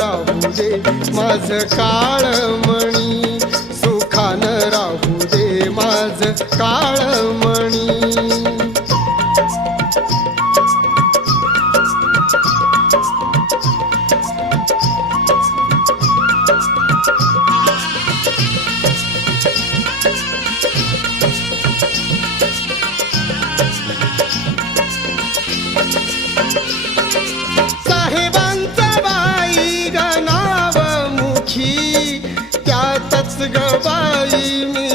राहू दे माझ काळमणी, सुखानं राहू दे माझ काळमणी. साहेबांचं बाई ग नाव मुखी, त्यातच ग बाई मी